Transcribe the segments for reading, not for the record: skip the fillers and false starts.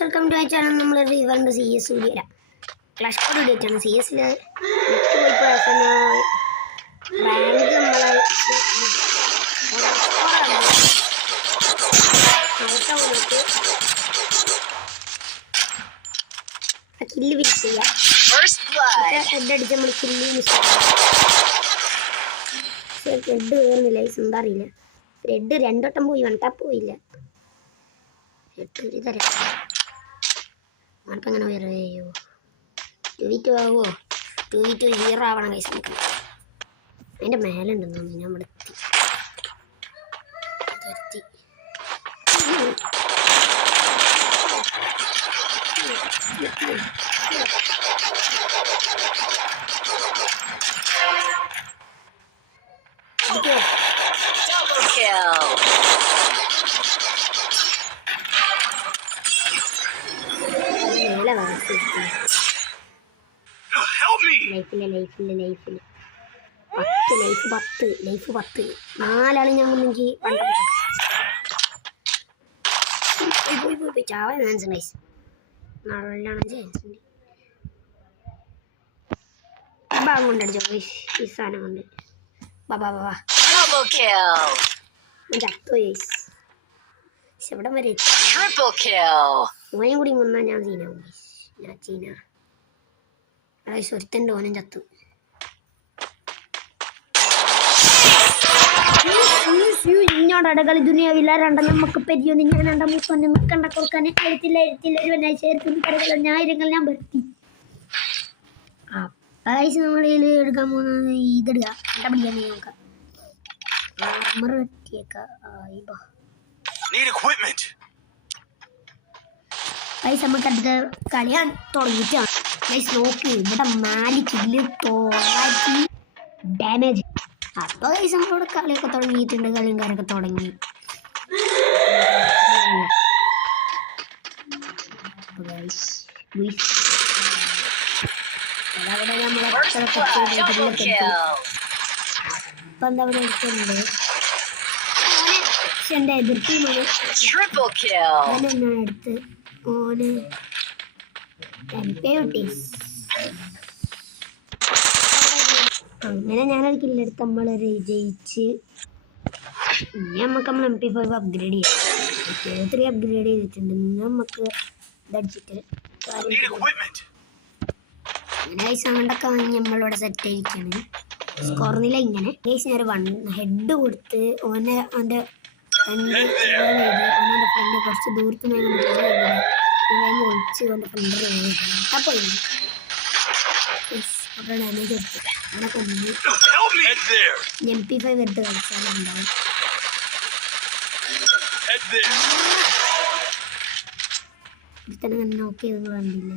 Welcome to my channel. നമ്മൾ റിവറിൻ്റെ CS video clash code വീഡിയോറ്റാണ്. CS പോയപ്പോൾ ബാങ്ക് നമ്മളെ കില്ല് വിറ്റ് ചെയ്യാം. ഹെഡ് അടിച്ച് നമ്മൾ കില്ല് മിസ് ഹെഡ് കയറുന്നില്ല. എന്താ അറിയില്ല, ഹെഡ് രണ്ടോട്ടം പോയി, വൺടാപ്പ് പോയില്ല. ഹെഡ് ഒരു തരം അങ്ങനെ വേറെയോ 2v2 ആവുമോ? 2v2 0 ആവണം കൈസ്. നമുക്ക് അതിൻ്റെ മേലെ ഉണ്ടെന്ന് തോന്നുന്നു. ഞാൻ ഇവിടെ എത്തി. ലൈഫ് 10 നാലാള് ഞാൻ മുന്നെങ്കിൽ പോയി ചാവാൻ ചാൻസ് ഉണ്ട്. നല്ലോണം ചാൻസ് ഉണ്ട്. ഭാഗം കൊണ്ടടിച്ചോ ഈ സാധനം കൊണ്ട്. ബാബാ ചത്തു എവിടം വരെ ഓനും കൂടി കൊന്നാൽ ഞാൻ ചീനാവും. ഞാൻ ചീന ഒരുത്തൻ്റെ ഓനും ചത്തു. ഇഞ്ഞോടകളി ദുനിയാവില്ല രണ്ട നമുക്ക് പെരിയൊന്നും ഞാൻ രണ്ട മൂത്തൊന്ന് നിൽക്കണ്ട കൊടുക്കാൻ എഴുത്തില്ല ഒരുവനായി ചേർക്കുന്ന കടകൾ ഞായരങ്ങൾ ഞാൻ വരുത്തി. പൈസ നമ്മളിൽ എടുക്കാൻ പോകുന്നത് ഇതെടുക്കുക. കണ്ടപിടിക്കാൻ നോക്കാം. പൈസ നമുക്ക് അടുത്ത കളിയാൻ തുടങ്ങിയിട്ടാണ്. നോക്ക് ഇവിടെ 4 കില്ല് 900 ഡാമേജ്. അപ്പൊ പൈസ നമ്മളോട് കളിയൊക്കെ തുടങ്ങിയിട്ടുണ്ട്. കളിക്കാരൊക്കെ തുടങ്ങി. അതവിടെ നമ്മളെ ഇപ്പൊ എന്താ അവിടെ എടുക്കുന്നുണ്ട്. എൻ്റെ എതിർ ടീമാണ് ഓനെന്നാ എടുത്ത് ഓന് അങ്ങനെ ഞാനൊരു കില്ലെടുത്ത് നമ്മളൊരു ജയിച്ച്. ഇനി നമുക്ക് MP5 അപ്ഗ്രേഡ് ചെയ്യാം. 3 അപ്ഗ്രേഡ് ചെയ്തിട്ടുണ്ട്. നമുക്ക് ഇതടിച്ചിട്ട് അങ്ങനെ സൗണ്ടൊക്കെ വാങ്ങി നമ്മളിവിടെ സെറ്റ് ആയിരിക്കുകയാണ്. സ്കോർന്നില്ല ഇങ്ങനെ ഞാൻ ഹെഡ് കൊടുത്ത് ഓൻ്റെ ഫ്രണ്ട് കുറച്ച് ദൂരത്ത് ഒളിച്ച് ഓൻ്റെ ഫ്രണ്ട് പോയി അപ്പോൾ ഡാമേജ് എടുത്ത് അങ്ങനെ കൊന്നു. MP5 എടുത്ത് കളിച്ചാലുണ്ടാവും. ഇത്തന്നെ തന്നെ നോക്കി നിങ്ങൾ കണ്ടില്ലേ.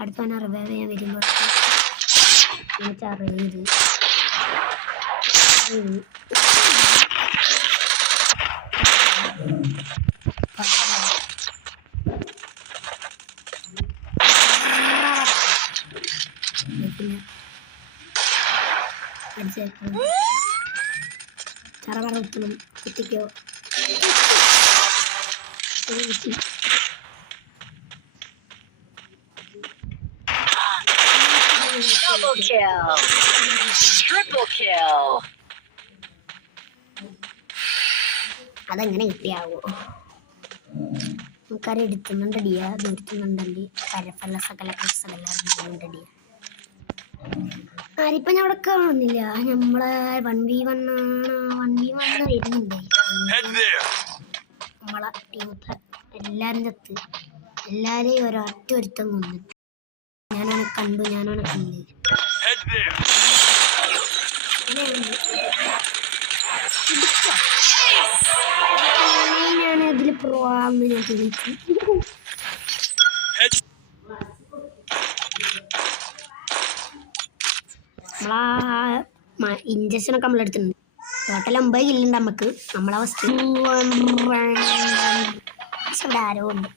അടുത്തവനെ റിവൈവ് ചെയ്യാൻ വരുമ്പോൾ അറിയത് ചറവറ കുത്തണം. കുത്തിക്കോ കുത്തി. അതെങ്ങനെ കിട്ടിയാവോ? നമുക്കറിയാം എടുത്തുന്നുണ്ടടിയാ. ദൂരത്തുന്നുണ്ടല്ലേ പരപ്പല്ല സകല കസലെല്ലാവരും. ആരിപ്പം ഞാൻ അവിടെ കാണുന്നില്ല. നമ്മളെ 1v1 വരുന്നുണ്ട്. നമ്മളെ ടീമത്തെ എല്ലാവരും ചത്ത്. എല്ലാവരെയും ഒരൊറ്റ ഒരുത്തം കൊന്നു. ഞാനാണ് കണ്ടു. ഞാൻ അതിൽ പ്രോന്ന് ഞാൻ തെളിയിച്ചു. നമ്മളാ ഇഞ്ചക്ഷനൊക്കെ നമ്മളെടുത്തിട്ടുണ്ട്. ടോട്ടൽ 50 കില്ലുണ്ട് നമുക്ക്. നമ്മളവസ്ഥ ഇവിടെ ആരോ ഉണ്ട്.